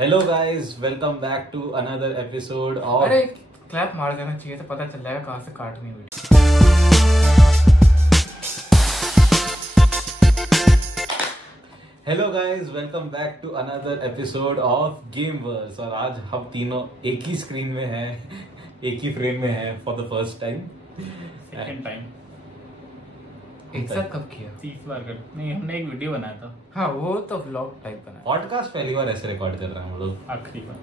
Hello guys, welcome back to another episode of. अरे clap मार देना चाहिए तो पता चल जाएगा कहाँ से काटनी हुई। Hello guys, welcome back to another episode of Gameverse. और आज हम तीनों एक ही स्क्रीन में हैं, एक ही फ्रेम में हैं for the first time. Second time एक साथ कब किया? 30 बार कर नहीं, हमने एक वीडियो बनाया था हाँ वो तो व्लॉग टाइप बना। पॉडकास्ट पहली बार ऐसे रिकॉर्ड कर रहे हैं हम लोग। आखिरी बार।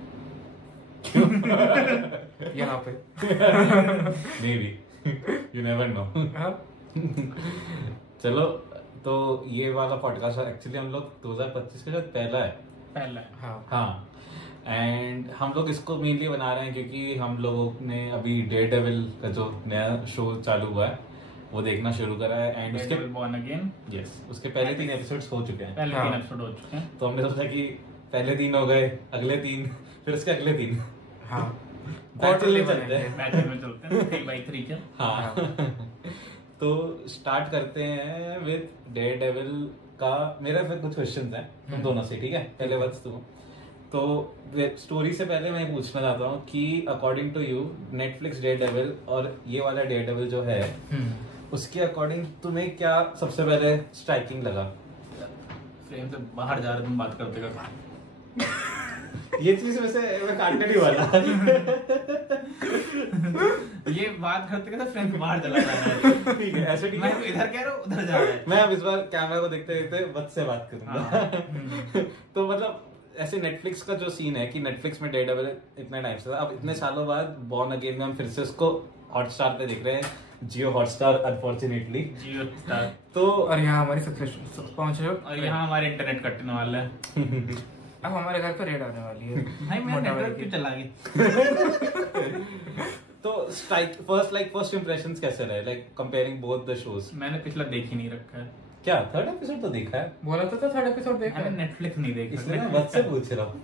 यहाँ पे may be, you never know. हाँ? चलो, तो ये वाला पॉडकास्ट एक्चुअली हम लोग 2025 का शायद पहला है। पहला है। हाँ, एंड हम लोग इसको मेनली बना रहे हैं क्योंकि हम लोगों ने अभी डेयरडेविल का जो नया शो चालू हुआ है वो देखना शुरू करा है। एंड उसके बॉर्न अगेन, यस, उसके पहले 3 एपिसोड्स हो चुके हैं। पहले हाँ। 3 एपिसोड हो चुके हैं। तो हमने सोचा कि पहले 3 हो गए, अगले 3, फिर उसके अगले 3 हाँ Quarterly चलते हैं। बैटल में चलते हैं 3x3 के। हाँ तो स्टार्ट करते हैं विद डेयरडेविल का। मेरा फिर कुछ क्वेश्चंस हैं तुम दोनों से, ठीक है? पहले बस तुम। तो स्टोरी से पहले मैं पूछना चाहता हूँ कि according to you Netflix Daredevil और ये वाला डेयरडेविल जो है उसके अकॉर्डिंग तुम्हें क्या सबसे पहले स्ट्राइकिंग लगा? फ्रेम से बाहर जा रहे तुम बात करते करते। ये चीज वैसे मैं काटने नहीं वाला। ये बात करते करते फ्रेम से बाहर चला जा रहा है। ठीक है, ऐसे ठीक मैं है। इधर कह रहा हूँ उधर जा रहा है। मैं अब इस बार कैमरा को देखते देखते बद से बात करूंगा। तो मतलब ऐसे नेटफ्लिक्स का जो सीन है कि नेटफ्लिक्स में डेयरडेविल इतने टाइम से था, अब इतने सालों बाद बॉर्न अगेन में हम फिर से उसको हॉटस्टार पे देख रहे हैं, जियो हॉटस्टार अनफॉर्चुनेटली। जियो स्टार। तो और यहाँ हमारी सब्सक्रिप्शन पहुंचे हो और यहाँ हमारे इंटरनेट कटने वाला है। अब हमारे घर पर रेड आने वाली है। भाई मैं मोटा नेटवर्क वाली क्यों चला गया? तो स्ट्राइक फर्स्ट इंप्रेशंस कैसे रहे, like comparing both the shows? मैंने पिछला देख ही नहीं रखा है। क्या थर्ड एपिसोड तो देखा है? बोला तो था थर्ड एपिसोड देखा मैंने है। नेटफ्लिक्स नहीं देखा। इसलिए मैं बद से पूछ रहा हूँ।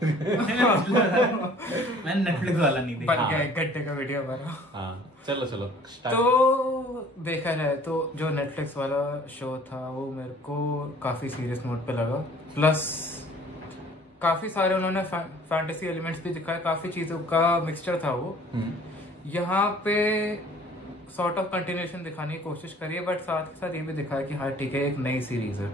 मैंने नेटफ्लिक्स वाला नहीं देखा। बन गया 1 घंटे का वीडियो हमारा। हाँ चलो start। तो देखा जाए तो जो नेटफ्लिक्स वाला शो था वो मेरे को काफी सीरियस नोट पे लगा। प्लस काफी सारे उन्होंने फैंटेसी एलिमेंट्स भी दिखाए, काफी चीजों का मिक्सचर था वो। यहाँ पे सॉर्ट ऑफ कंटिन्यूएशन दिखाने की कोशिश करी है, बट साथ के साथ ये भी दिखाया कि हाँ ठीक है एक नई सीरीज है।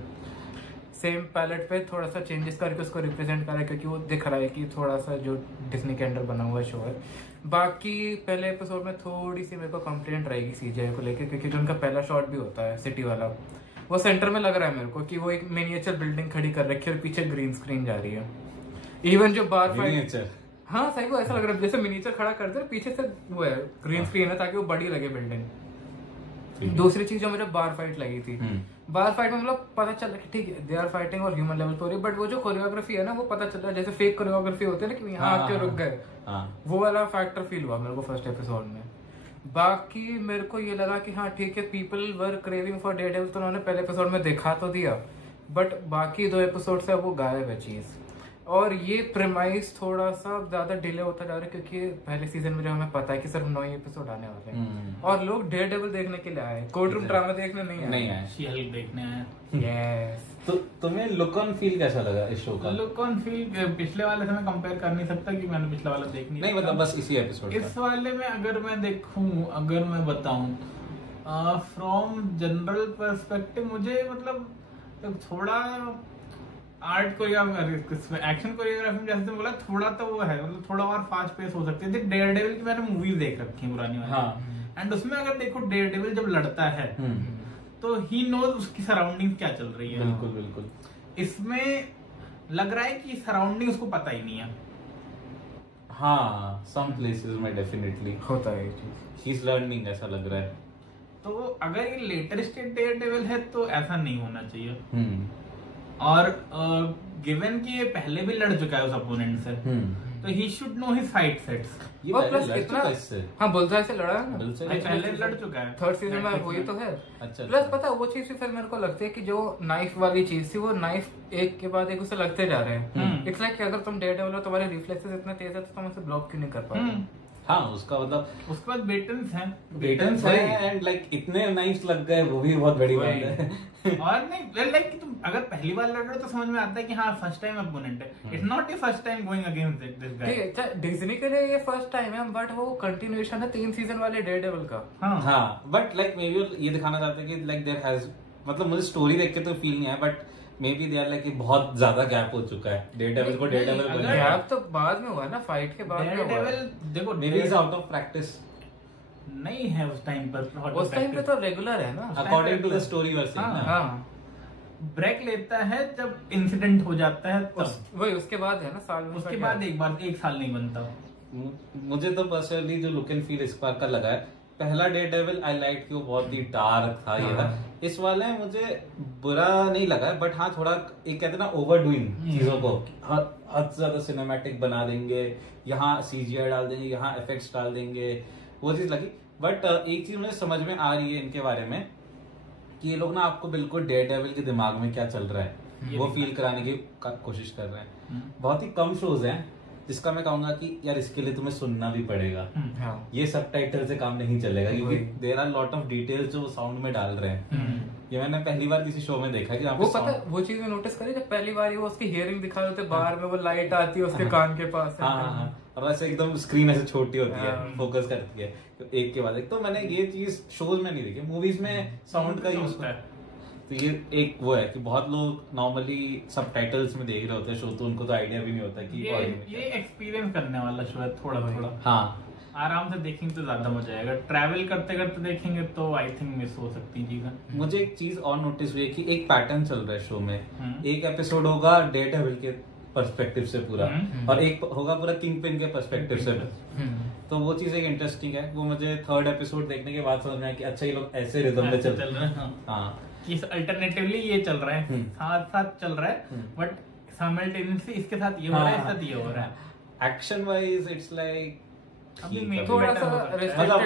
सेम पैलेट पे थोड़ा सा चेंजेस करके उसको रिप्रेजेंट करा है क्योंकि वो दिख रहा है कि थोड़ा सा जो डिज्नी के अंडर बना हुआ शो है। बाकी पहले एपिसोड में थोड़ी सी मेरे को कंप्लेंट रहेगी सीजीआई को लेकर, क्योंकि जो उनका पहला शॉट भी होता है सिटी वाला, वो सेंटर में लग रहा है मेरे को कि वो एक मिनिएचर बिल्डिंग खड़ी कर रखी है और पीछे ग्रीन स्क्रीन जा रही है। इवन जो बार फाइट, Miniature। हाँ सही को ऐसा लग रहा है जैसे मिनिएचर खड़ा कर दे, पीछे से वो है ग्रीन स्क्रीन है ताकि वो बड़ी लगे बिल्डिंग। दूसरी चीज जो मुझे बार फाइट लगी थी, बार फाइट में मतलब पता चला कि ठीक है दे आर फाइटिंग और ह्यूमन लेवल पर, बट वो जो कोरियोग्राफी है ना वो पता चल रहा है जैसे फेक कोरियोग्राफी होती है ना कि यहाँ आके रुक गए, वो वाला फैक्टर फील हुआ मेरे को फर्स्ट एपिसोड में। बाकी मेरे को ये लगा कि हाँ ठीक है people were craving for Daredevil, तो उन्होंने पहले एपिसोड में दिखा तो दिया, बट बाकी 2 एपिसोड से वो गायब है चीज। और ये प्रेमाइस थोड़ा सा ज्यादा डिले होता जा रहा है क्योंकि पहले सीजन में जो हमें पता है कि सिर्फ 9 एपिसोड आने वाले हैं और लोग डेयरडेविल देखने के लिए आए, कोर्ट रूम ड्रामा देखने नहीं आए। शी हल्क देखने आया। यस। तो तुम्हें लुक ऑन फील कैसा लगा इस शो का? लुक ऑन फील पिछले वाले से मैं कंपेयर कर नहीं सकता कि मैंने पिछला वाला देख नहीं मतलब बस इसी एपिसोड का। इस वाले में अगर मैं देखूं, अगर मैं बताऊं फ्रॉम जनरल पर्सपेक्टिव, मुझे मतलब थोड़ा आर्ट कोरियोग्राफी, एक्शन कोरियोग्राफी में जैसे बोला थोड़ा तो वो है, मतलब थोड़ा और फास्ट पेस हो सकती है। डेयरडेविल की मैंने मूवीज देख रखी है पुरानी वाली। हाँ। एंड उसमें अगर देखो डेयरडेविल जब लड़ता है तो ही नोज उसकी सराउंडिंग क्या चल रही है। बिल्कुल बिल्कुल। इसमें लग रहा है कि सराउंडिंग उसको पता ही नहीं है। हाँ, सम प्लेसेस में डेफिनेटली होता है ये चीज। ही इज लर्निंग, ऐसा लग रहा है। तो अगर ये लेटर स्टेट डेयरडेविल है तो ऐसा नहीं होना चाहिए। और गिवन कि ये पहले भी लड़ चुका है उस अपोनेंट से, तो he should know his fight sets. ये और पहले प्लस लड़ इतना चुका इससे। हाँ बुलसाई से लड़ा है ना, बुलसाई भाई पहले लड़ चुका है थर्ड सीजन में हुई तो है। अच्छा। प्लस पता है वो चीज भी फिर मेरे को लगती है कि जो नाइफ वाली चीज थी वो नाइफ एक के बाद एक उसे लगते जा रहे हैं। इट्स लाइक अगर तुम डेयरडेविल हो, तुम्हारे रिफ्लेक्सेस इतने तेज है तो तुम उसे ब्लॉक क्यों नहीं कर पाते? हाँ उसका मतलब उसके बाद बेटन्स हैं बेटन्स है एंड लाइक इतने नाइफ्स लग गए, वो भी बहुत बड़ी बात है। और नहीं लाइक तुम अगर पहली बार लड़ रहे हो तो समझ में आता है कि हाँ फर्स्ट टाइम अपोनेंट है, it's not your first time going against this guy. Disney के लिए ये फर्स्ट टाइम है, बट वो कंटिन्यूएशन है 3 सीजन वाले डेयरडेविल का। हाँ बट लाइक मे बी ये दिखाना चाहते हैं कि लाइक देयर हैज, मतलब मुझे स्टोरी देख के तो फील नहीं है, but maybe they are like बहुत ज्यादा गैप हो चुका है डेयरडेविल को डेयरडेविल बनने में। गैप तो बाद में हुआ ना, फाइट के बाद में हुआ। डेयरडेविल देखो may be is out of practice नहीं है उस टाइम पर, उस टाइम पे तो रेगुलर है ना, according to the story were saying ना। हाँ ब्रेक लेता है जब इंसिडेंट हो जाता है तब, वही उसके बाद है ना, साल में उसके बाद एक साल नहीं बनता। मुझे तो पर्सनली जो लुक एंड फील इस बार का लगा है, पहला डेयरडेविल आई लाइक कि वो बहुत ही डार्क था ये था। इस वाले में मुझे बुरा नहीं लगा, बट हाँ थोड़ा एक कहते हैं ना ओवरडूइंग चीजों को, हद से ज्यादा सिनेमैटिक बना देंगे, यहाँ सीजीआई डाल देंगे, यहाँ इफेक्ट्स डाल देंगे, वो चीज लगी। बट एक चीज मुझे समझ में आ रही है इनके बारे में कि ये लोग ना आपको बिल्कुल डेयरडेविल के दिमाग में क्या चल रहा है वो फील कराने की कोशिश कर रहे हैं। बहुत ही कम शोज हैं जिसका मैं कहूंगा कि यार इसके लिए तुम्हें सुनना भी पड़ेगा, ये सबटाइटल से काम नहीं चलेगा, क्योंकि there are lot of details जो साउंड में डाल रहे हैं। ये मैंने पहली बार किसी शो में देखा कि वो पता वो चीज में नोटिस करी जब पहली बार वो उसकी हियरिंग दिखा रहे थे बाहर में, वो लाइट आती है उसके कान के पास। हाँ और ऐसे एकदम स्क्रीन ऐसे छोटी होती है, फोकस करती है एक के बाद एक। तो मैंने ये चीज शोज में नहीं देखी, मूवीज में साउंड का यूज होता है। तो ये एक वो है कि बहुत लोग नॉर्मली सबटाइटल्स में देख रहे होते हैं शो, तो उनको तो आइडिया भी नहीं होता कि ये एक्सपीरियंस करने वाला शो है थोड़ा थोड़ा। हाँ आराम से देखेंगे तो ज्यादा मजा आएगा, ट्रैवल करते करते देखेंगे तो आई थिंक मिस हो सकती है चीजें। मुझे एक चीज और नोटिस हुई है कि एक पैटर्न चल रहा है शो में, एक एपिसोड होगा डेयरडेविल के पर्सपेक्टिव से पूरा, और एक होगा पूरा किंगपिन के पर्सपेक्टिव से। तो वो चीज एक इंटरेस्टिंग है, वो मुझे 3rd एपिसोड देखने के बाद समझ में आया कि अच्छा ये लोग ऐसे रिदम में चल रहे हैं। हाँ कि अल्टरनेटिवली ये चल रहा है, साथ साथ चल रहा है, बट साइमल्टेनियसली इसके साथ ये हो रहा है, इसके साथ ये हो रहा है। एक्शन वाइज इट्स लाइक थोड़ा सा मतलब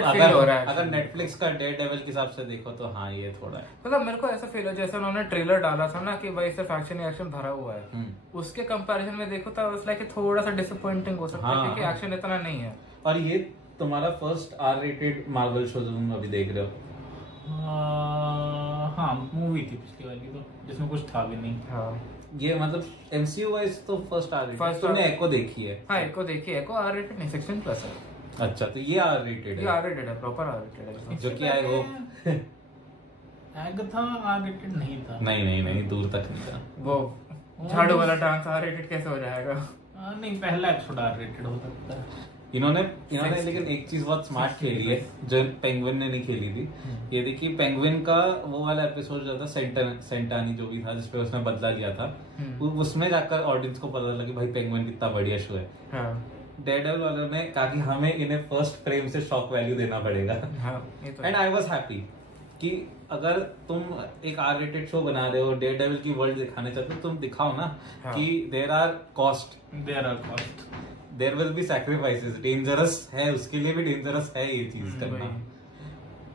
अगर नेटफ्लिक्स का डेयरडेविल के हिसाब से देखो तो हाँ ये थोड़ा है, मतलब मेरे को ऐसा फील है जैसे उन्होंने ट्रेलर डाला था ना कि भाई सिर्फ एक्शन एक्शन भरा हुआ है, उसके कंपैरिजन में देखो तो उस लाइक थोड़ा सा डिसअपॉइंटिंग हो सकता है क्योंकि एक्शन इतना नहीं है। और ये तुम्हारा फर्स्ट R-rated मार्वल शो जो तुम अभी देख रहे हो? हाँ मूवी थी पिछली वाली तो जिसमें कुछ था भी नहीं। हाँ ये मतलब MCU वाइज तो फर्स्ट R-rated। तुमने एको देखी है? हाँ एको देखी है, एको R-rated नहीं 16+ है। अच्छा तो ये R-rated है? ये R-rated है, प्रॉपर R-rated है। जो कि आई होप एग था, R-rated नहीं था। नहीं दूर तक नहीं था। वो झाड़ू वाला डांस R-rated कैसे हो जाएगा? नहीं पहला एपिसोड R-rated हो सकता है। इन्होंने लेकिन एक चीज बहुत स्मार्ट खेली है जो पेंगुइन ने नहीं खेली थी। ये देखिए पेंगुइन का वो वाला एपिसोड जो था सेंटानी जो भी था जिसपे उसने बदला लिया था, उसमें जाकर ऑडियंस को पता लगा कि भाई पेंगुइन कितना बढ़िया शो है। डेयरडेविल वालों ने कहा कि हमें इन्हें फर्स्ट फ्रेम से शॉक वैल्यू देना पड़ेगा, एंड आई वाज हैप्पी कि अगर तुम एक R-rated शो बना रहे हो, डेयरडेविल की वर्ल्ड दिखाने चाहते हो, तुम दिखाओ ना कि there are cost, there will be sacrifices, dangerous है, उसके लिए भी डेंजरस है ये चीज करना।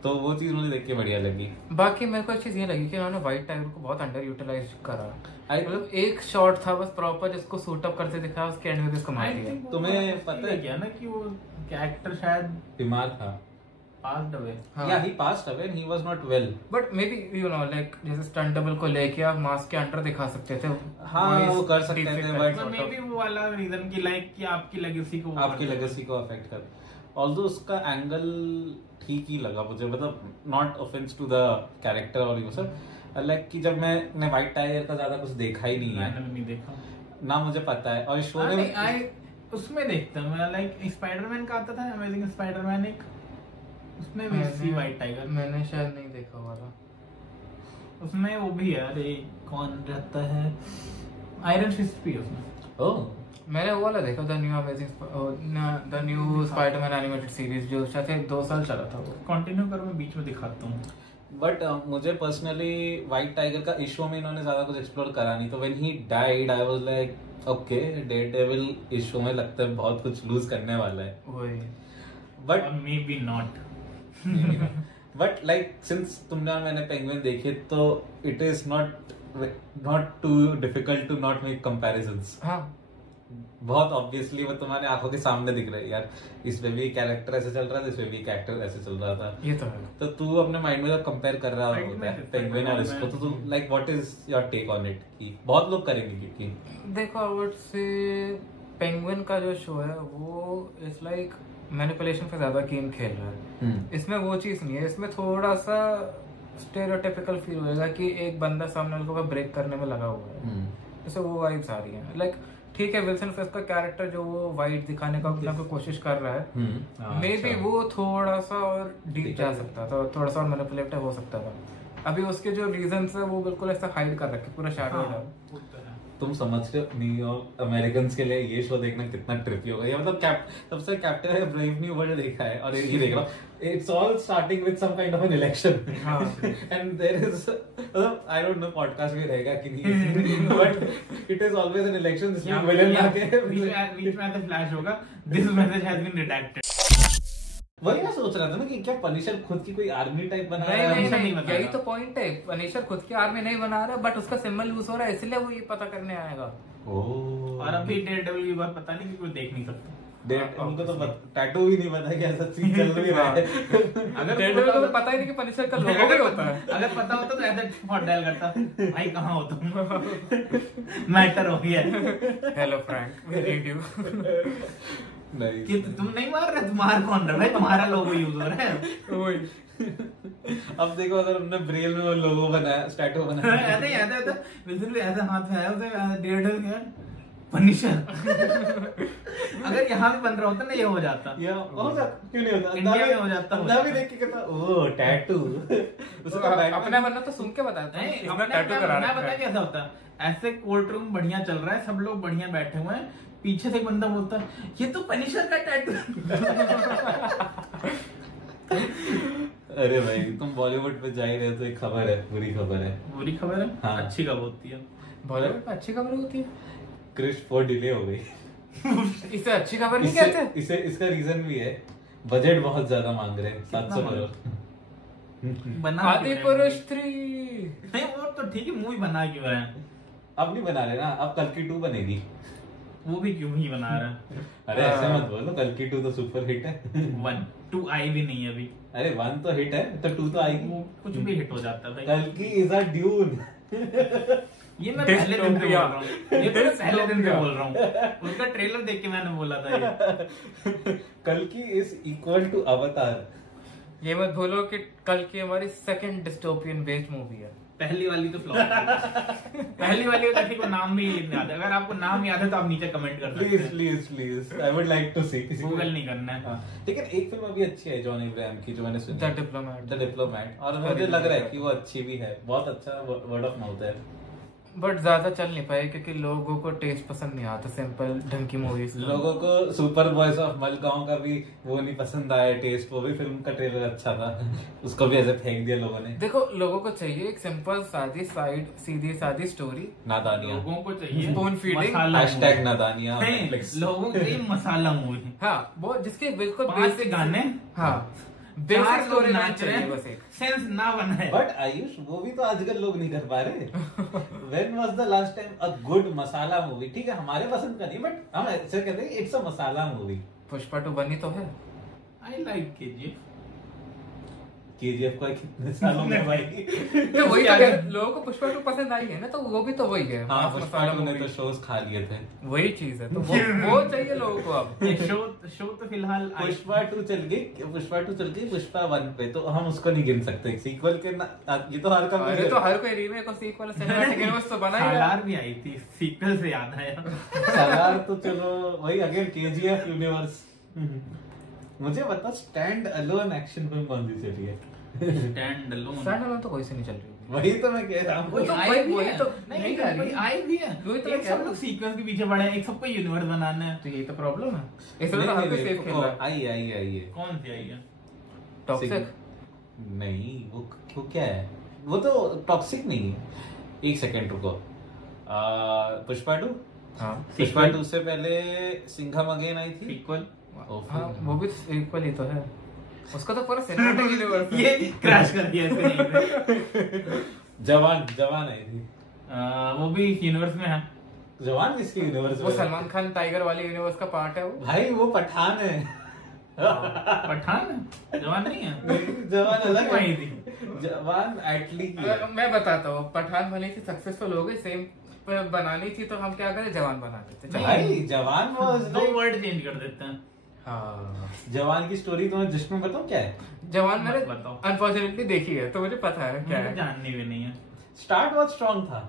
तो वो चीज मुझे देख के बढ़िया लगी। बाकी मेरे को एक चीज ये लगी कि उन्होंने व्हाइट टाइगर को बहुत अंडर यूटिलाइज करा। मतलब एक शॉट था बस प्रॉपर जिसको सूट अप करते दिखा, उसके एंड में इसको मार दिया। तुम्हें पता है क्या ना कि वो कैरेक्टर शायद बीमार था, passed away। Yeah, he passed away and he was not well. But maybe you know like जैसे स्टंट डबल को लेके आप मास्क के अंडर दिखा सकते थे। हाँ वो कर सकते थे, बट मे बी वो वाला रीजन की लाइक कि आपकी लेगेसी को अफेक्ट कर। ऑल्दो उसका एंगल ठीक ही लगा मुझे, मतलब not offence to the character और ये सब, लाइक कि जब मैंने व्हाइट टाइगर का ज्यादा कुछ देखा ही नहीं है, मैंने नहीं देखा ना मुझे पता है। और शो में उसमें देखता मैं लाइक स्पाइडरमैन का आता था अमेजिंग स्पाइडरमैन, एक उसमें भी सी व्हाइट टाइगर मैंने शायद नहीं देखा वाला। उसमें वो भी है, अरे कौन रहता है, आयरन फिस्ट भी उसमें। ओह मैंने वो वाला देखा, the new Spiderman animated series जो शायद 2 साल चला था। वो कंटिन्यू करो, मैं बीच में दिखाता हूँ। बट मुझे पर्सनली व्हाइट टाइगर का इस शो में इन्होंने ज्यादा कुछ एक्सप्लोर करा नहीं, तो when he died I was like okay, Daredevil इस शो में लगता है बहुत कुछ लूज करने वाला है। वही, but maybe not but like since तुमने और मैंने पेंगुइन देखे तो it is not too difficult to not make comparisons. हाँ बहुत ऑब्वियसली वो तुम्हारे आंखों के सामने दिख रहा है यार, इसमें भी कैरेक्टर ऐसे चल रहा था, इसमें भी कैरेक्टर ऐसे चल रहा था। ये तो है। तो तू अपने माइंड में जब कंपेयर कर रहा होता है पेंगुइन और इसको, तो तू like what is your take on it कि बहुत लोग करेंगे क्योंकि देखो आई वुड से पेंगुइन का जो शो है वो इट्स लाइक मैनिपुलेशन पे ज्यादा गेम खेल रहा है। इसमें वो चीज नहीं है, इसमें थोड़ा सा स्टेरियोटाइपिकल फील होएगा कि एक बंदा सामने वाले को ब्रेक करने में लगा हुआ है, जैसे वो वाइब्स आ रही है। लाइक ठीक है विल्सन फिस्क का कैरेक्टर जो वो वाइट दिखाने का अपना को कोशिश कर रहा है, मे बी वो थोड़ा सा और डीप जा सकता था, थोड़ा सा और मैनिपुलेटिव हो सकता था। अभी उसके जो रीजंस है वो बिल्कुल ऐसा हाइड कर रखे, पूरा शैडो है। तुम समझ रहे हो न्यूयॉर्क अमेरिकन्स के लिए ये शो देखना कितना ट्रिपी होगा। ये मतलब सबसे कैप्टन ब्रेव न्यू वर्ल्ड देखा है और ये देख रहा हूं, it's all starting with some kind of an election and there is मतलब आई डोंट नो पॉडकास्ट में रहेगा कि नहीं, but it is always an election जिसमें विलेन आके बीच में ऐसा फ्लैश होगा, this message has been redacted. वही मैं सोच रहा था ना कि क्या पनिशर खुद की कोई आर्मी टाइप बना रहा है? नहीं, यही तो पॉइंट है, पनिशर खुद की आर्मी नहीं बना रहा, बट उसका सिंबल यूज हो रहा है, इसलिए वो ये पता करने आएगा। ओह, और अभी डेयरडेविल की बात पता नहीं कि कोई देख नहीं सकता। उनको तो टैटू भी नहीं पता कि ऐसा चीज चल भी रहा है। अगर डेयरडेविल को तो पता ही नहीं कि पनिशर का लोगो भी होता है। अगर पता होता तो ऐसे हॉट डायल करता, भाई कहाँ हो तुम, मैटर हो गया। Hello Frank, we need you. नहीं कि तुम नहीं मार रहे, तुम्हारा कौन रहा भाई, तुम्हारा लोगो यूज हो रहा है। वही अब देखो अगर उन्होंने ब्रेल में वो लोगो बनाया, स्टैटू बनाया, ऐसे ही ऐसे बिल्कुल भी ऐसे हाथ में आया उसे डेयरडेविल क्या पनिशर। अगर यहाँ भी बन रहा होता ना ये हो जाता, या हो जाता, क्यों नहीं होता? इंडिया में हो जाता, अंधा भी देख के कहता ओह टैटू। उसका अपना बनना तो सुन के बताता है, नहीं अपना टैटू करा रहा पता है। कैसा होता, ऐसे कोर्ट रूम बढ़िया चल रहा है, सब लोग बढ़िया बैठे हुए हैं, पीछे से एक बंदा बोलता है ये तो पनिशर का टैटू। अरे भाई तुम बॉलीवुड पे जा ही रहे हो तो एक खबर है, बुरी खबर है। बुरी खबर है? हाँ। अच्छी खबर होती है। बॉलीवुड में अच्छी खबर होती है, क्रिश 4 डिले हो गई। इसे अच्छी खबर नहीं कहते। इसे इसका रीजन भी है, बजट बहुत ज्यादा मांग रहे हैं, 700 करोड़। बना आदिपुरुष 3 नहीं, वो तो ठीक है, मूवी बना क्यों रहे हैं? अब नहीं बना रहे ना, अब कल की 2 बनेगी। वो भी क्यों ही बना रहा है? अरे ऐसे मत बोलो, कल की 2 तो सुपर हिट है। 1 2 आई भी नहीं है अभी। अरे 1 तो हिट है, तो 2 तो आएगी। वो कुछ भी हिट हो जाता है भाई। कल की इज अ ड्यून। ये मैं पहले दिन से बोल रहा हूँ, ये मैं पहले दिन से बोल रहा हूँ, उसका ट्रेलर देख के मैंने बोला था ये। कल की इज इक्वल टू अवतार। ये मत भूलो कि कल की हमारी सेकंड डिस्टोपियन बेस्ड मूवी है। पहली वाली तो फ्लॉप है। पहली वाली का किसी को नाम भी नहीं याद है, अगर आपको नाम याद है तो आप नीचे कमेंट कर सकते हैं। Please I would like to see. Google नहीं करना है। हाँ, लेकिन एक फिल्म अभी अच्छी है जॉन इब्राहिम की, जो मैंने सुनी, द डिप्लोमेट। द डिप्लोमेट, और मुझे लग रहा है कि वो अच्छी भी है, बहुत अच्छा वर्ड ऑफ माउथ है। बट ज्यादा चल नहीं पाए क्योंकि लोगों को टेस्ट पसंद नहीं आता सिंपल ढंग की मूवीज। लोगों को सुपर बॉयज ऑफ मलगांव का भी वो नहीं पसंद आया टेस्ट, वो भी फिल्म का ट्रेलर अच्छा था, उसको भी ऐसे फेंक दिया लोगों ने। देखो लोगों को चाहिए एक सिंपल सीधी सादी स्टोरी, नादानिया लोगों को चाहिए स्पून फीडिंग, हैशटैग नादानिया नहीं, नेटफ्लिक्स। लोगों के लिए मसाला मूवी। हाँ वो जिसके बिल्कुल 5 बेसिक गाने, हाँ बेसिक स्टोरी नाच रहे हैं बस एक। सेंस ना बनाए। बट आयुष वो भी तो आजकल लोग नहीं कर पा रहे। When was the last time a good masala movie? ठीक है हमारे पसंद का नहीं, बट हम ऐसे कहते हैं it's a masala movie. Pushpa 2 बनी तो है। I like KGF. केजीएफ को कितने सालों में भाई। तो वही तो लोगों को पुष्पा 2 पसंद आई है ना, तो वो भी तो वही है। हाँ मास पुष्पा मसाला 2 ने movie। तो शोज खा लिए थे। वही चीज है, तो वो चाहिए लोगों को अब। ये शो तो फिलहाल पुष्पा 2 चल गई पुष्पा 1 पे, तो हम उसको नहीं गिन सकते सीक्वल के ना, ये तो हर का अरे तो हर कोई रीमेक और सीक्वल सिनेमैटिक यूनिवर्स तो बना ही रहा है। सालार भी आई थी, सीक्वल से याद आया। सालार तो चलो वही अगेन केजीएफ यूनिवर्स। मुझे बता स्टैंड अलोन एक्शन फिल्म कौन सी चली है? स्टैंड अलोन स्टैंड तो कोई से नहीं चल रही। वही तो मैं कह रहा हूँ। वही तो आई वही- भी वही है। तो नहीं नहीं कर रही। आई भी है। वही तो एक मैं कह सब रहा लोग हूँ। सीक्वेंस के पीछे पड़े हैं, एक सबको यूनिवर्स बनाना है। तो यही तो प्रॉब्लम है, इसलिए नहीं, तो हर कोई नहीं, सेफ खेल रहा है। आई है। कौन सी आई है? टॉक्सिक नहीं वो क्या है? वो तो टॉक्सिक नहीं है। एक सेकंड रुको। पुष्पा 2 हाँ पुष्पा 2 से पहले सिंघम अगेन आई थी। सीक्वल। हाँ वो भी इक्वल ही तो है, उसका तो पूरा सिनेमैटिक यूनिवर्स है। ये क्रैश कर दिया इसने यहीं पे। जवान आई थी। वो भी यूनिवर्स में है। जवान किसकी यूनिवर्स वो सलमान खान टाइगर वाले यूनिवर्स का पार्ट है वो। भाई वो पठान है। पठान जवान नहीं है, जवान अलग वही है। थी। जवान एटली की है। मैं बताता हूँ, पठान भले से सक्सेसफुल हो गई, सेम बनानी थी तो हम क्या करें, जवान बना देते। चलो। भाई जवान वो दो वर्ड चेंज कर देते हैं। हाँ, जवान की स्टोरी तुम्हें जिसमें बताऊं क्या है? जवान मैंने मत बताओ। अनफॉर्चुनेटली देखी है तो मुझे पता है क्या मुझे है। जाननी भी नहीं है। स्टार्ट बहुत स्ट्रांग था।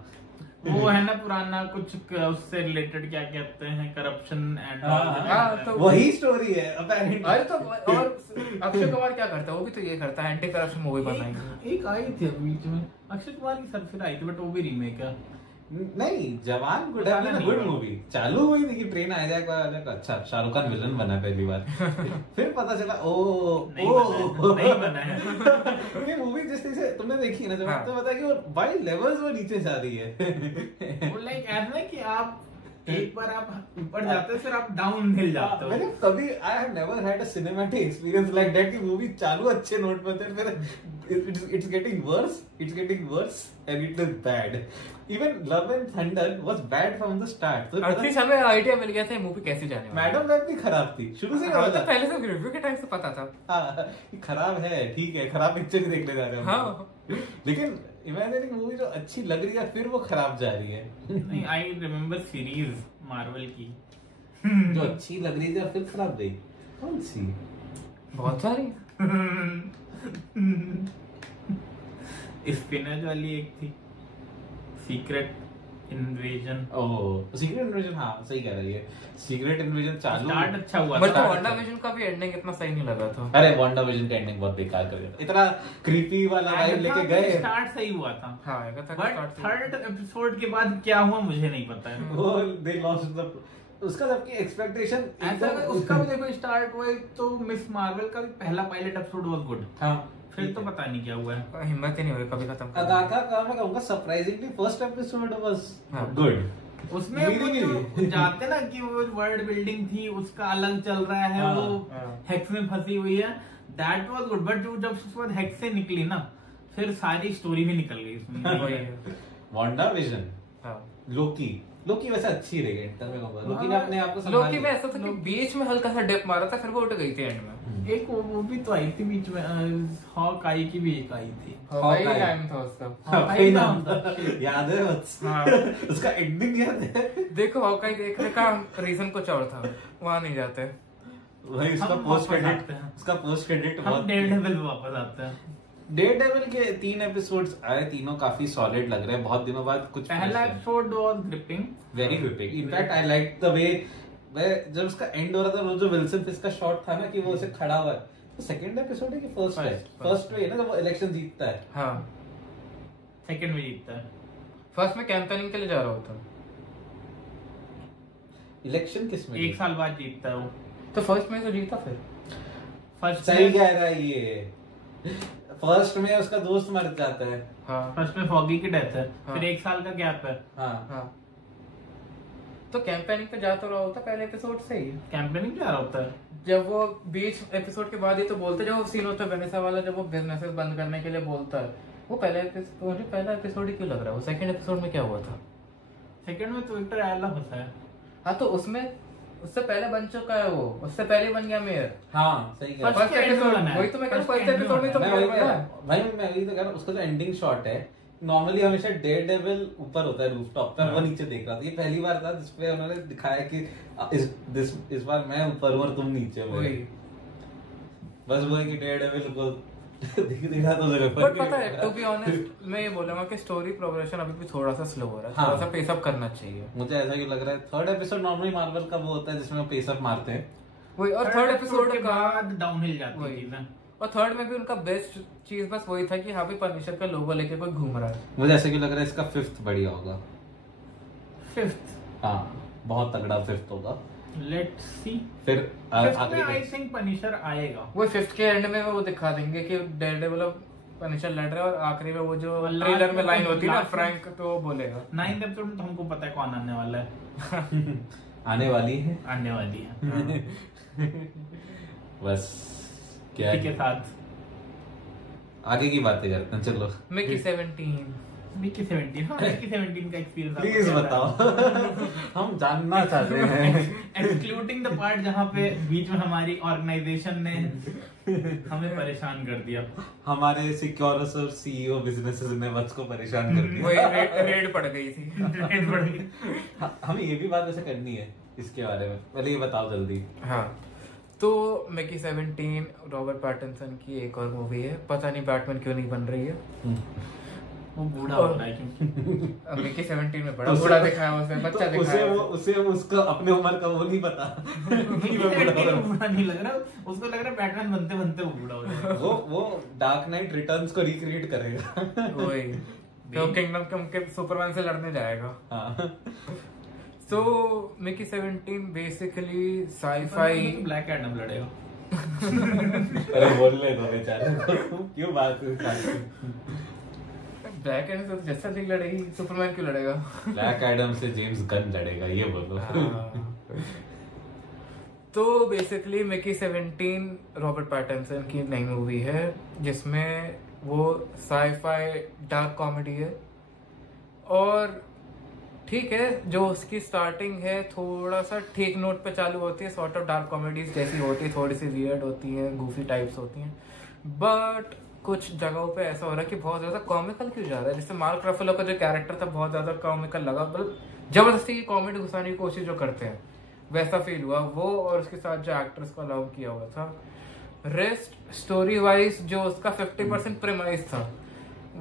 वो है ना पुराना कुछ उससे रिलेटेड, क्या कहते हैं, करप्शन एंड हाँ, तो वही स्टोरी है apparently। अरे तो और अक्षय कुमार क्या करता है, वो भी तो ये करता है, एंटी करप्शन मूवी बनाएंगे। एक आई थी बीच में अक्षय कुमार की सरफिर आई थी, बट वो भी रीमेक है। नहीं, जवान गुड पता नहीं गुड हुआ। मूवी चालू हुई थी कि ट्रेन आ जाएगा, अच्छा शाहरुख खान विलन बना पहली बार। फिर पता चला नहीं बना है। ये मूवी जिस तरह से तुमने देखी ना, जब हाँ। तो पता कि वो बाई लेवल्स वो नीचे जा रही है। वो लाइक ऐसा है कि आप एक बार आप ऊपर जाते हो, फिर आप डाउन हिल जाते हो। मैंने कभी I have never had a cinematic experience like that कि मूवी चालू अच्छे नोट पे थे, फिर it's getting worse and it is bad. Even love and thunder was bad from the start. तो एटलीस्ट हमें आइडिया मिल गया था मूवी कैसे जाने वाली है। मैडम वेब भी खराब थी शुरू से। हाँ, तो पहले से रिव्यू के टाइम से पता था। हाँ, ये खराब है, ठीक है, खराब पिक्चर ही देखने जा रहे हैं हम। हाँ। लेकिन इमेजिनिंग मूवी जो अच्छी लग रही है फिर वो खराब जा रही है। नहीं, आई रिमेम्बर सीरीज मार्वल की जो अच्छी लग रही थी और फिर खराब गई, कौन सी? बहुत सारी। स्पिनच वाली एक थी, सीक्रेट इन्वेजन। ओह, सीक्रेट इन्वेजन, हाँ सही कह रही है। सीक्रेट इन्वेजन चालू स्टार्ट अच्छा हुआ बट था। वांडाविजन का भी एंडिंग इतना सही नहीं लगा था। अरे वांडाविजन का एंडिंग बहुत बेकार कर दिया था। इतना क्रीपी वाला वाइब लेके गए। स्टार्ट सही हुआ था, हाँ, एक था बट थर्ड एपिसोड के बाद क्या हुआ मुझे नहीं पता है। वो दे लॉस्ट द उसका जबकि एक्सपेक्टेशन ऐसा उसका भी देखो स्टार्ट हुआ तो मिस मार्वल का भी पहला पायलट एपिसोड वाज गुड, हाँ फिर तो पता नहीं क्या हुआ है। हिम्मत ही नहीं हुई कभी खत्म करने की। अगाथा का मैं कहूंगा सरप्राइजिंगली फर्स्ट एपिसोड वाज हाँ। गुड। उसमें वो जो जाते ना कि वो वर्ल्ड बिल्डिंग थी उसका अलग चल रहा है, हाँ, वो हाँ। हेक्स में फंसी हुई है, दैट वाज गुड। बट जब उसके बाद हेक्स से निकली ना, फिर सारी स्टोरी भी निकल गई उसमें। वही है। वांडाविजन, हाँ। लोकी वैसे अच्छी रही है, मैं कहूंगा लोकी ने अपने आप को संभाल लोकी में लिया। ऐसा था कि बीच में हल्का सा डिप मारा था, फिर वो उठ गई थी एंड में। एक वो भी तो आई थी बीच में, हॉक आई की भी एक आई थी। वही Hawkeye। टाइम था उसका। Hawkeye नाम था। याद है वत्स? हाँ। उसका एंडिंग याद है? देखो हॉकाई देखने का रीजन कुछ और था, वहां नहीं जाते। वही उसका हम पोस्ट वापस क्रेडिट, आते हैं। उसका पोस्ट क्रेडिट हम बहुत। डेयरडेविल पे वापस आते हैं। डेयरडेविल के 3 एपिसोड्स आए, तीनों काफी सॉलिड लग रहे हैं, बहुत दिनों बाद कुछ पहला episode was gripping, very gripping. In fact I like the way जब उसका एंड हो रहा था, वो जो विल्सन फिस्क का शॉट था ना कि वो उसे खड़ा हुआ है, तो सेकंड एपिसोड है कि फर्स्ट है? फर्स्ट में है ना, जब वो इलेक्शन जीतता है। हाँ, सेकंड में जीतता है। फर्स्ट में कैंपेनिंग के लिए जा रहा होता, इलेक्शन किस में? 1 साल बाद जीतता है वो। तो फर्स्ट में तो जीता फिर। फर्स्ट सही कह रहा है ये। फर्स्ट में उसका दोस्त मर जाता है। हाँ। फर्स्ट में फॉगी की डेथ है, हाँ। फिर 1 साल का गैप है। हाँ, हाँ, तो कैंपेनिंग पे जा तो रहा होता पहले एपिसोड से ही। कैंपेनिंग जा रहा होता है। जब वो बीच एपिसोड के बाद ही तो बोलते, जब वो सीन होता है वेनेसा वाला, जब वो बिजनेसेस बंद करने के लिए बोलता है, वो पहला एपिसोड, मुझे पहला एपिसोड ही क्यों लग रहा है, वो सेकंड एपिसोड में क्या हुआ था? सेकंड में तो विक्टर आयला फंसा है। हाँ, तो उसमें उससे पहले बन चुका है वो, उससे पहले बन गया मेयर। हाँ सही कह रहा है। First फर्स्ट के end में एपिसोड बना है। वही तो मैं कह रहा हूँ, First फर्स्ट के end एपिसोड में तो मैं वही मेयर कह बना रहा है। हूँ। भाई मैं वही तो कह रहा हूँ, उसका जो एंडिंग शॉट है, नॉर्मली हमेशा डेयरडेविल ऊपर होता है रूफटॉप पे, वो नीचे देख रहा था। ये पहली बार था जिसपे उन्होंने दिखाया कि इस बार मैं ऊपर हूँ और तुम नीचे हो। वही। बस वो है कि डेयरडेविल को दिखा तो जगह पर। बट पता है, टू बी ऑनेस्ट मैं ये बोलूंगा कि स्टोरी प्रोग्रेशन अभी भी थोड़ा सा स्लो हो रहा है, हाँ। थोड़ा सा पेस अप करना चाहिए। मुझे ऐसा क्यों लग रहा है, थर्ड एपिसोड नॉर्मली मार्वल का वो होता है जिसमें वो पेस अप मारते हैं। वही, और थर्ड एपिसोड के का बाद डाउनहिल जाती वही। है चीजें। और थर्ड में भी उनका बेस्ट चीज बस वही था कि हाँ भाई पनिशर का लोगो लेके कोई घूम रहा है। मुझे ऐसा क्यों लग रहा है इसका 5th बढ़िया होगा। 5th हाँ, बहुत तगड़ा 5th होगा। Let's see. फिर 5th आखिरी में आई में थिंक पनिशर आएगा। वो फिफ्थ के एंड में वो दिखा देंगे कि डेयरडेविल और पनिशर लड़ रहे हैं, और आखिरी में वो जो और ट्रेलर में last लाइन में- होती है ना, last में- फ्रैंक, तो वो बोलेगा 9th एपिसोड में तो हमको पता है कौन आने वाला है। आने वाली है। आने वाली है। बस क्या इसी के है, साथ आगे की बातें करते हैं, चलो। मिकी 17 मिकी 17 हाँ मिकी 17 का एक्सपीरियंस प्लीज बताओ। हम जानना चाहते हैं। एक्सक्लूडिंग द पार्ट जहाँ पे बीच में हमारी ऑर्गेनाइजेशन ने हमें परेशान कर दिया। हमारे सिक्योरस और सीईओ बिजनेसेस ने वत्स को परेशान कर दिया। वही रेड पड़ गई थी। रेड पड़ गई। हमें ये भी बात वैसे करनी है इसके बारे में, पहले ये बताओ जल्दी। हाँ, तो मिकी 17 रॉबर्ट पैटिंसन की एक और मूवी है। पता नहीं बैटमैन क्यों नहीं बन रही है। वो बूढ़ा हो रहा है क्यों? मिकी 17 में बड़ा बूढ़ा दिखाया उसने, बच्चा दिखाया। उसे उसका अपने उम्र का वो नहीं पता। मिकी 17 बूढ़ा नहीं लग रहा, उसको लग रहा है बैटमैन बनते बनते वो बूढ़ा हो जाएगा। वो डार्क नाइट रिटर्न्स को रिक्रिएट करेगा। वही तो किंगडम कम के सुपरमैन से लड़ने जाएगा। हाँ। So Mickey 17 basically sci-fi. Black Adam लड़ेगा। अरे बोल ले दो बेचारे को, क्यों बात करते? ब्लैक एडम तो जैसा नहीं लड़ेगी, सुपरमैन क्यों लड़ेगा? ब्लैक एडम से जेम्स गन लड़ेगा, ये बोलो। तो बेसिकली मिकी 17 रॉबर्ट पैटिंसन की नई मूवी है जिसमें वो साई-फाई डार्क कॉमेडी है। और ठीक है, जो उसकी स्टार्टिंग है थोड़ा सा ठीक नोट पे चालू होती है, सॉर्ट ऑफ डार्क कॉमेडीज जैसी होती है, थोड़ी सी वियर्ड होती है, गूफी टाइप्स होती हैं। बट कुछ जगहों पे ऐसा हो रहा है कि बहुत ज्यादा कॉमिकल क्यों जा रहा है। जैसे मार्क रफेलो का जो कैरेक्टर था बहुत ज्यादा कॉमिकल लगा, मतलब जबरदस्ती की कॉमेडी घुसाने की कोशिश जो करते हैं वैसा फील हुआ वो, और उसके साथ जो एक्ट्रेस को अलाउ किया हुआ था। रेस्ट स्टोरी वाइज जो उसका 50% प्रेमाइज था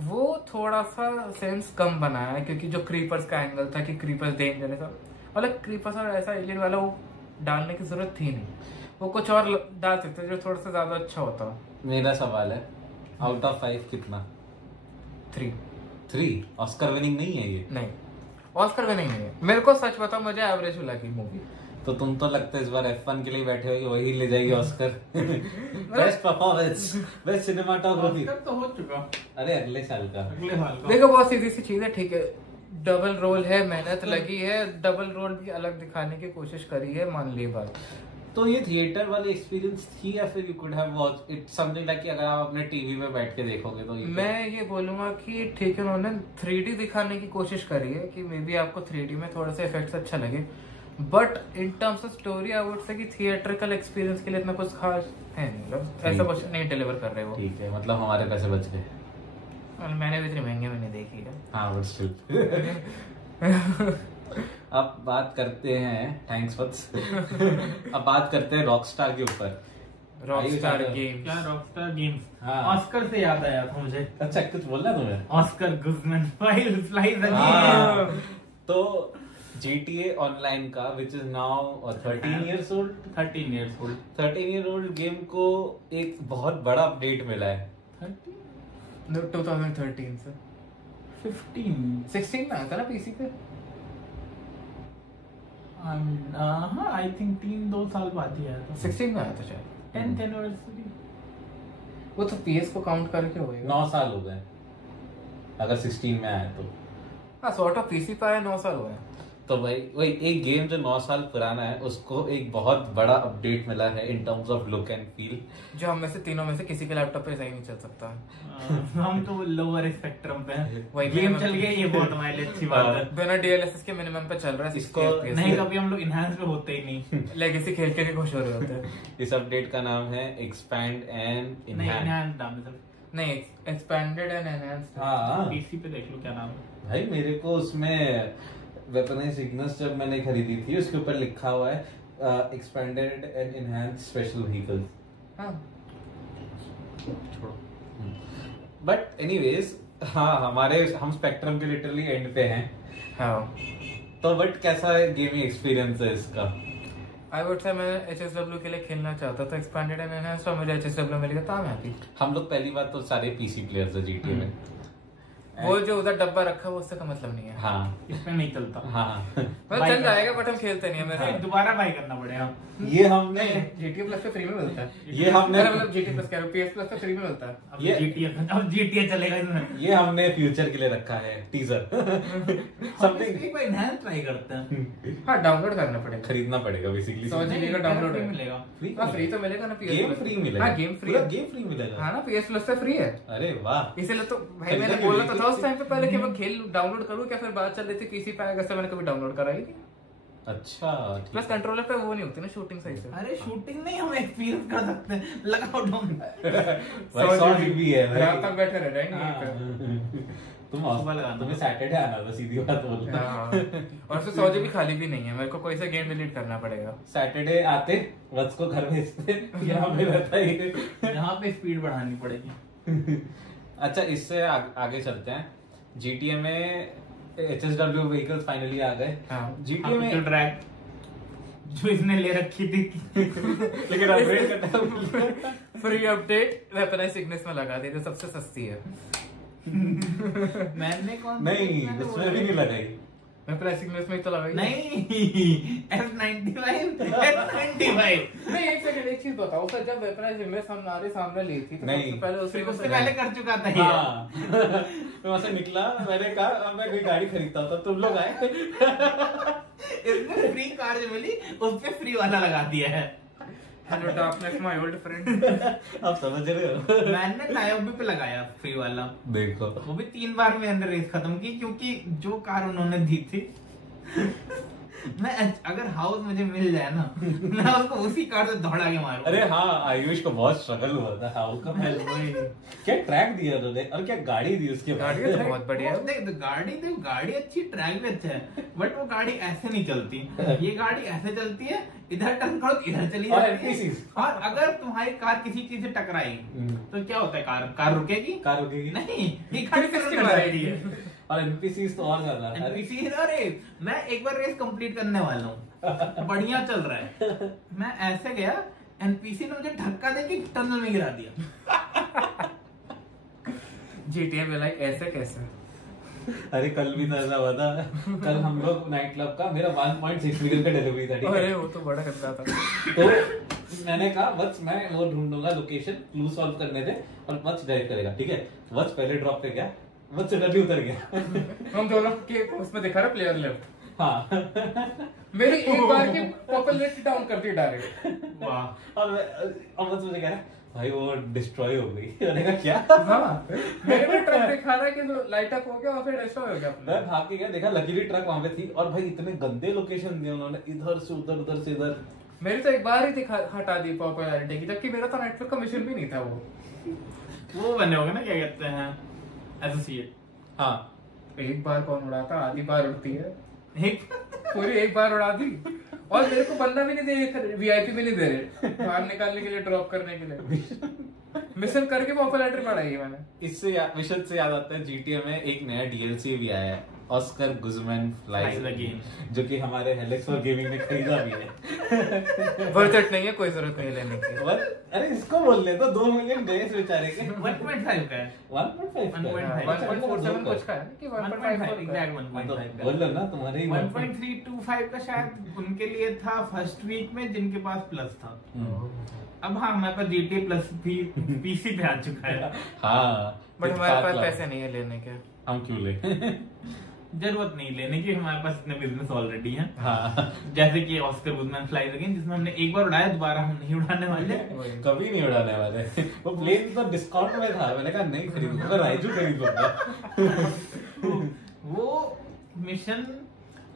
वो थोड़ा सा सेंस कम बनाया है, क्योंकि जो क्रीपर्स का एंगल था कि क्रीपर्स डेंजर था, मतलब क्रीपर्स और ऐसा एलियन वाला वो डालने की जरूरत थी नहीं, वो कुछ और डाल सकते जो थोड़ा सा ज्यादा अच्छा होता। मेरा सवाल है, आउट ऑफ 5 कितना? 3 ऑस्कर विनिंग नहीं है ये? नहीं, ऑस्कर विनिंग नहीं है। मेरे को सच बताओ, मुझे एवरेज लगी मूवी। तो तुम तो लगता है इस बार F1 के लिए बैठे हो कि वही ले जाएगी Oscar. Best performance, best cinematography Oscar तो हो चुका। अरे अगले साल का। अगले साल का। देखो बहुत सीधी सी चीज है, ठीक है, डबल रोल है, मेहनत लगी है, डबल रोल भी अलग दिखाने की कोशिश करी है, मान ली बात। तो ये थिएटर वाली एक्सपीरियंस थी या फिर you could have watch it something like कि अगर आप अपने टीवी में बैठ के देखोगे तो मैं ये बोलूंगा कि ठीक है, उन्होंने 3D दिखाने की कोशिश करी है कि मे बी आपको 3D में थोड़ा सा इफेक्ट्स अच्छा लगे, but in terms of story I would say कि थिएट्रिकल एक्सपीरियंस के लिए इतना कुछ खास है नहीं, मतलब ऐसा कुछ नहीं डिलीवर कर रहे वो। ठीक है, मतलब हमारे पैसे बच गए। और मैंने भी इतने महंगे में नहीं देखी है। हाँ बट स्टिल। अब बात करते हैं, थैंक्स वत्स। अब बात करते हैं रॉकस्टार के ऊपर। Rockstar games. क्या रॉकस्टार गेम्स? हाँ। ऑस्कर से याद आया था मुझे। अच्छा कुछ बोलना तुम्हें? ऑस्कर गुजमैन फाइल्स हाँ। तो GTA ऑनलाइन का which is now 13 years old 13 years old 13 year old game को एक बहुत बड़ा अपडेट मिला है। 2013 से 16 में आया था ना पीसी पे। हाँ आई थिंक 3-2 साल बाद ही आया था। 16 में आया था शायद। 10th anniversary. वो तो PS को काउंट करके होएगा। 9 साल हो गए अगर 16 में आया तो। हाँ सॉर्ट ऑफ पीसी पे आया 9 साल हुए। तो भाई वही एक गेम जो 9 साल पुराना है उसको एक बहुत बड़ा अपडेट मिला है in terms of look and feel, जो हम में से तीनों में से किसी के लैपटॉप पे सही नहीं चल सकता। हम तो लोअर स्पेक्ट्रम पे हैं। वही गेम चल गया, ये बहुत हमारे लिए अच्छी बात है। बिना DLSS के मिनिमम पे चल रहा है इसको नहीं, कभी हम लोग इनहैंस पे होते ही नहीं। लेगेसी खेल के भी खुश हो रहे होते हैं। इस अपडेट का नाम है एक्सपैंड एंड इनहैंस नाम है। नहीं, एक्सपैंडेड एंड एनहांस्ड। हाँ पीसी पे देख लो क्या नाम है भाई। मेरे को उसमें वेपनाइज्ड इग्निस जब मैंने खरीदी थी उसके ऊपर लिखा हुआ है expanded and enhanced special vehicles. हाँ छोड़ो। बट एनीवेज, हाँ हम स्पेक्ट्रम के लिटरली एंड पे हैं। हाँ तो बट कैसा गेमिंग एक्सपीरियंस है इसका? आई वुड से मैं HSW के लिए खेलना चाहता था एक्सपैंडेड एंड एनहांस्ड, और मुझे HSW मिल गया तो मैं हैप्पी। हम लोग पहली बात तो सारे पीसी प्लेयर्स है GTA में। वो जो उधर डब्बा रखा है वो उससे का मतलब नहीं है। हाँ इसमें नहीं चलता। हाँ मतलब चल जाएगा बट हम खेलते नहीं है। हाँ। मैं दोबारा बाय करना पड़ेगा। ये हमने GTA प्लस पे फ्री में मिलता है। ये हमने मतलब GTA प्लस कह रहा हूं, PS प्लस पे फ्री में मिलता है। अब GTA चलेगा इसमें। ये हमने फ्यूचर के लिए रखा है टीजर। समथिंग एक बार एनहांस ट्राई करते हैं। हाँ डाउनलोड करना पड़ेगा, खरीदना पड़ेगा बेसिकली। 100 GB का डाउनलोड मिलेगा। हाँ फ्री तो मिलेगा ना। गेम फ्री मिलेगा। हाँ गेम फ्री, गेम फ्री मिलेगा। हाँ ना PS प्लस से फ्री है। अरे वाह, इसीलिए तो भाई मैंने बोला तो था मैं उस टाइम पे पहले कि मैं खेल डाउनलोड करूँ क्या, फिर बात चल रही थी पीसी पे आएगा, से मैंने कभी डाउनलोड कराई नहीं। अच्छा प्लस कंट्रोलर पे वो नहीं होती ना शूटिंग सही से। अरे शूटिंग नहीं, हम एक्सपीरियंस कर सकते हैं, लगाओ डाउन। भाई 100 GB है भाई। रात तक बैठे रह जाएंगे यहीं पे। तुम्हें सैटरडे आना था, सीधी बात बोल। और 100 GB खाली भी नहीं है, मेरे को कोई सा गेम डिलीट करना पड़ेगा। सैटरडे आते वत्स को घर भेजते, यहाँ पे रहता है, यहाँ पे स्पीड बढ़ानी पड़ेगी। अच्छा इससे आगे चलते हैं। GTA में HSW व्हीकल्स फाइनली आ गए। GTA में ट्रैक जो इसने ले रखी थी लेकिन अपग्रेड करना फ्री अपडेट वेपनाइज सिकनेस में लगा दी, जो सबसे सस्ती है। मैंने कौन नहीं उसमें भी नहीं लगाई, वेपनाइज सिकनेस में तो लगाई नहीं। F95 नहीं। एक सेकंड, एक चीज बताओ सर, जब वेपनाइज सिकनेस हमारे सामने ली थी तो नहीं, सबसे पहले उससे पहले कर चुका था ये। हाँ। मैं वहां से निकला, मैंने कहा अब मैं कोई गाड़ी खरीदता हूँ, तो तुम लोग आए। इसमें फ्री कार जो मिली उस पे फ्री वाला लगा दिया है। Hello darkness my old friend. आप समझ रहे हो। मैंने नायोबी पे लगाया फ्री वाला, देखो वो भी 3 बार में अंदर रेस खत्म की, क्योंकि जो कार उन्होंने दी थी मैं अगर हाउस मुझे मिल जाए ना, मैं उसको उसी कार से दौड़ा के मारूं। अरे हाँ, आयुष को बहुत स्ट्रगल हुआ था हाउ का। क्या ट्रैक दिया उन्होंने, और क्या गाड़ी दी उसके बाद। गाड़ी तो बहुत बढ़िया है। देख गाड़ी अच्छी, ट्रैक भी अच्छा है, बट वो गाड़ी ऐसे नहीं चलती। ये गाड़ी ऐसे चलती है, इधर टर्न करो इधर चली जाती है। और अगर तुम्हारी कार किसी चीज से टकराई तो क्या होता है, कार रुकेगी नहीं, ये गाड़ी फिर मारेगी है। और NPCs तो और ज्यादा। NPCs, अरे मैं एक बार रेस कंप्लीट करने वाला हूँ, बढ़िया चल रहा है, मैं ऐसे गया, NPC ने मुझे धक्का देके टनल में गिरा दिया। GTA में लाइक ऐसे कैसे। अरे कल भी तो ऐसा हुआ था। कल हम लोग नाइट क्लब का, मेरा 1.6 मिलियन का डिलीवरी था, ठीक है? अरे वो तो बड़ा गंदा था। तो मैंने कहा वत्स मैं वो ढूंढूंगा लोकेशन, क्लू सॉल्व करने थे, और वत्स ड्राइव करेगा, ठीक है? वत्स पहले ड्रॉप पे गया, वत्स डब्ल्यू उतर गया। हम दोनों के उसमें दिखा रहा प्लेयर लेफ्ट। हाँ मेरी एक बार की पॉपुलैरिटी डाउन कर दी डायरेक्ट। वाह। और वत्स मुझे कह रहा भाई वो डिस्ट्रॉय हो गई। मैंने कहा क्या? हाँ, मेरे को ट्रक दिखा रहा है कि लाइट अप हो गया और फिर डिस्ट्रॉय हो गया। मैं भाग के गया, देखा लकीली ट्रक वहां पे थी, और भाई इतने गंदे लोकेशन दिए उन्होंने, इधर से उधर, उधर से इधर। मेरी तो एक बार ही हटा दी पॉपुलैरिटी की, जबकि मेरा तो नेटवर्क का मिशन भी नहीं था। वो बने होंगे ना, क्या कहते हैं, एसोसिएट। हाँ, एक बार कौन उड़ाता, आधी बार उड़ती है। पूरी एक बार उड़ा दी, और मेरे को बंदा भी नहीं दे रहे, VIP भी नहीं दे रहे बाहर निकालने के लिए, ड्रॉप करने के लिए। मिशन करके पॉपुलैरिटी बढ़ाई है मैंने। इससे मिशन से याद आता है, GTA में एक नया DLC भी आया है, ऑस्कर गुजमैन फ्लाइज अगेन, जो कि हमारे हेलेक्स फॉर गेमिंग ने खरीदा भी है। बजट नहीं है, कोई जरूरत नहीं लेने की। अरे इसको बोल ले तो 2 मिलियन गए इस बेचारे के। 1.5 का है, 1.5 कुछ का है कि 1.5 एग्जैक्ट 1.5 बोल लो ना, तुम्हारे ही 1.325 का शायद उनके लिए था फर्स्ट वीक में, जिनके पास प्लस था। अब हाँ, हमारे पास GTA प्लस भी PC पे आ चुका है। हाँ, बट हमारे पास पैसे नहीं है लेने के। हम क्यों ले? जरूरत नहीं लेने की, हमारे पास इतने बिजनेस ऑलरेडी हैं। हाँ। जैसे कि ऑस्कर गुजमैन फ्लाइज अगेन, जिसमें हमने एक बार उड़ाया, दोबारा हम नहीं उड़ाने वाले। कभी नहीं उड़ाने वाले। वो प्लेन तो डिस्काउंट में था, मैंने कहा नहीं खरीदूंगा, राइजू खरीद लूंगा। वो मिशन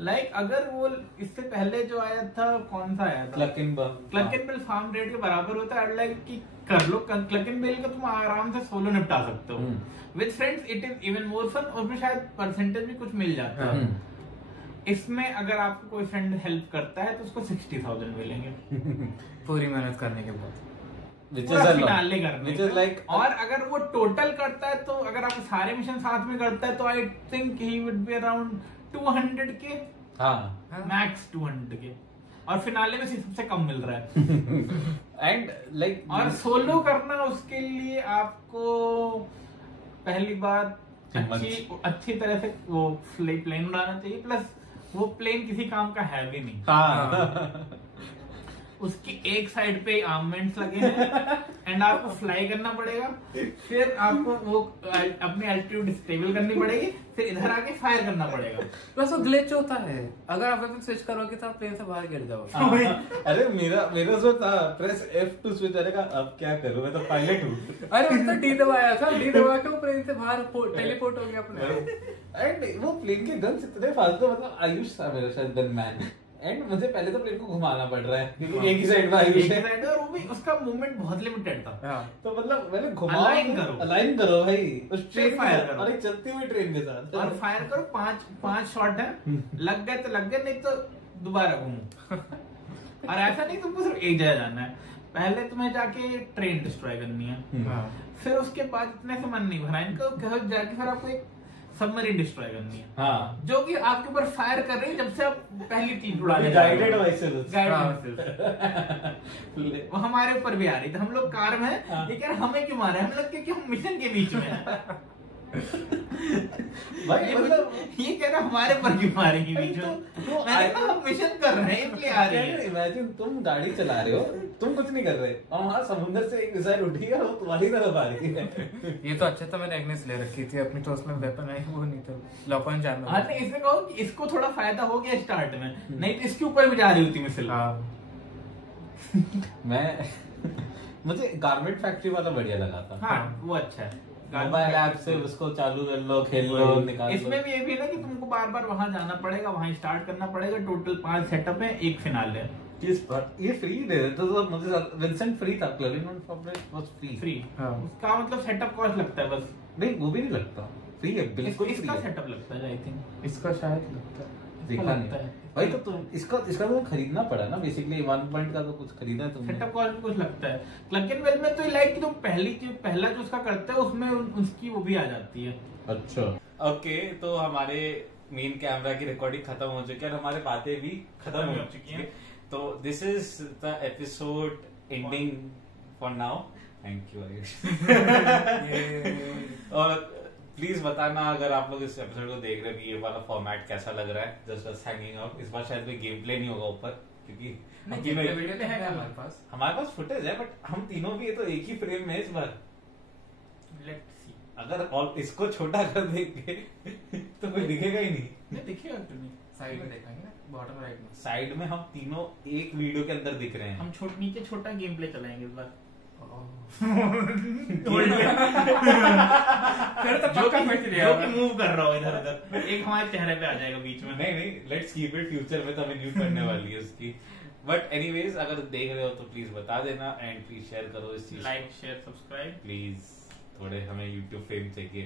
लाइक अगर वो इससे पहले जो आया था, कौन सा आया था, cluck and bill farm rate के बराबर होता है, लाइक कि कर लो क्लक एंड बिल का, तुम आराम से सोलो निपटा सकते हो। With friends it is even more fun, और उसमें शायद परसेंटेज भी कुछ मिल जाता है। इसमें अगर आपको कोई फ्रेंड हेल्प करता है तो उसको 60,000 मिलेंगे पूरी मेहनत करने के बाद। फिनाले करने like, और अगर वो टोटल करता है, तो अगर आप सारे मिशन साथ में करता है, तो I think he would be around 200 के, मैक्स 200 के, और फिनाले में सबसे कम मिल रहा है। एंड लाइक और सोलो करना, उसके लिए आपको पहली बात अच्छी तरह से वो प्लेन उड़ाना चाहिए, प्लस वो प्लेन किसी काम का है भी नहीं। हाँ। उसकी एक साइड पे आर्ममेंट्स लगे हैं एंड आपको फ्लाई करना पड़ेगा, फिर आपको वो अपनी एल्टीट्यूड स्टेबल करनी पड़ेगी, फिर इधर आके फायर करना पड़ेगा। प्लस वो ग्लिच होता है, अगर आप वेपन स्विच करोगे तो आप प्लेन से बाहर गिर जाओगे। अरे मेरा जो था प्रेस F2 स्विच, अरे का अब क्या करूं, मैं तो पायलट हूं। अरे मैं तो डी दबाया था, डी दबा के वो प्लेन से बाहर टेलीपोर्ट हो गया अपने। एंड वो प्लेन के गन्स इतने फालतू, मतलब आयुष था मेरा शायद गनमैन, एंड मुझे पहले तो प्लेन को घुमाना पड़ रहा है क्योंकि एक ही साइड में आयुष है, और वो भी उसका मूवमेंट बहुत लिमिटेड था। तो मतलब मैंने घुमाओ, अलाइन करो भाई उस ट्रेन फायर करो, और एक चलती हुई ट्रेन के साथ, और फायर करो। 5 शॉट है, लग गए तो लग गए, नहीं तो दोबारा घूमो। और ऐसा नहीं तुमको सिर्फ एक जगह जाना है, पहले तुम्हें जाके ट्रेन डिस्ट्रॉय करनी है, फिर उसके बाद इतने से मन नहीं भरा इनको, जाके फिर आपको एक सबमरीन डिस्ट्रॉय करनी है, हाँ, जो कि आपके ऊपर फायर कर रही है जब से आप पहली चीज उड़ाने गाइडेड माइसेल्फ, वो हमारे ऊपर भी आ रही थी। हम लोग कार में हैं, लेकिन हमें क्यों मारे, हम लोग क्योंकि हम मिशन के बीच में हैं। भाई मतलब ये कह रहा हमारे पर क्यों मारेंगे बीच में, मैंने कहा हम मिशन कर रहे हैं इसलिए आ रही है। इमेजिन तुम गाड़ी चला रहे हो, तुम कुछ नहीं कर रहे, और वहां समुद्र से एक मिसाइल उठी है और वो तुम्हारी तरफ आ रही है। ये तो अच्छा था मैंने एग्नेस ले रखी थी अपनी, तो उसमें वेपन है वो नहीं तो लॉपन जान। हाँ नहीं, इसने कहो कि इसको थोड़ा फायदा हो गया स्टार्ट में, नहीं तो इसके ऊपर भी जा रही होती मिसाइल। मैं मुझे गारमेंट फैक्ट्री वाला बढ़िया लगा था। हाँ वो अच्छा है, मोबाइल ऐप से उसको चालू कर लो, खेल लो, निकाल लो। इसमें भी ये भी है ना कि तुमको बार बार वहां जाना पड़ेगा, वहां स्टार्ट करना पड़ेगा। टोटल 5 सेटअप है, एक फिनाले है। ये फ्री दे देते तो मुझे विंसेंट फ्री था, क्लेविन वाज फ्री। उसका मतलब सेटअप कॉस्ट लगता है बस, नहीं वो भी नहीं लगता, फ्री है बिल्कुल। इसका सेटअप लगता है आई थिंक, इसका शायद लगता है, देखा नहीं भाई। तो तुम इसका तो खरीदना पड़ा ना बेसिकली, 1 पॉइंट का तो कुछ खरीदा है तुमने। सेटअप कॉस्ट कुछ लगता है। क्लकिन वेल में तो लाइक कि तुम पहला जो उसका करते हो उसमें उसकी वो भी आ जाती है। अच्छा ओके, तो हमारे मेन कैमरा की रिकॉर्डिंग खत्म हो चुकी है और हमारे बातें भी खत्म हो चुकी हैं। तो this is the episode ending for now. Thank you Ayush. और प्लीज बताना अगर आप लोग इस एपिसोड को देख रहे हैं ये वाला फॉर्मेट कैसा लग रहा है, जस्ट हैंगिंग आउट। इस बार शायद कोई गेम प्ले नहीं होगा ऊपर, क्योंकि हमारे पास फुटेज है, बट हम तीनों भी तो एक ही फ्रेम में इस बार। अगर और इसको छोटा कर देंगे तो कोई दिखेगा ही नहीं। दिखेगा क्यों नहीं, साइड में देखेंगे ना, बॉटम राइट में। साइड में हम तीनों एक वीडियो के अंदर दिख रहे हैं। हम नीचे छोटा गेम प्ले चलाएंगे इस बार। फिर तो पक्का मैच लिया, जो कि मूव कर रहा हो इधर उधर, एक हमारे चेहरे पे आ जाएगा बीच में। नहीं लेट्स कीप इट, फ्यूचर में तो हमें न्यू करने वाली है उसकी। बट एनीवेज अगर देख रहे हो तो प्लीज बता देना, एंड प्लीज शेयर करो इस चीज, लाइक शेयर सब्सक्राइब प्लीज। थोड़े हमें यूट्यूब फेम चाहिए।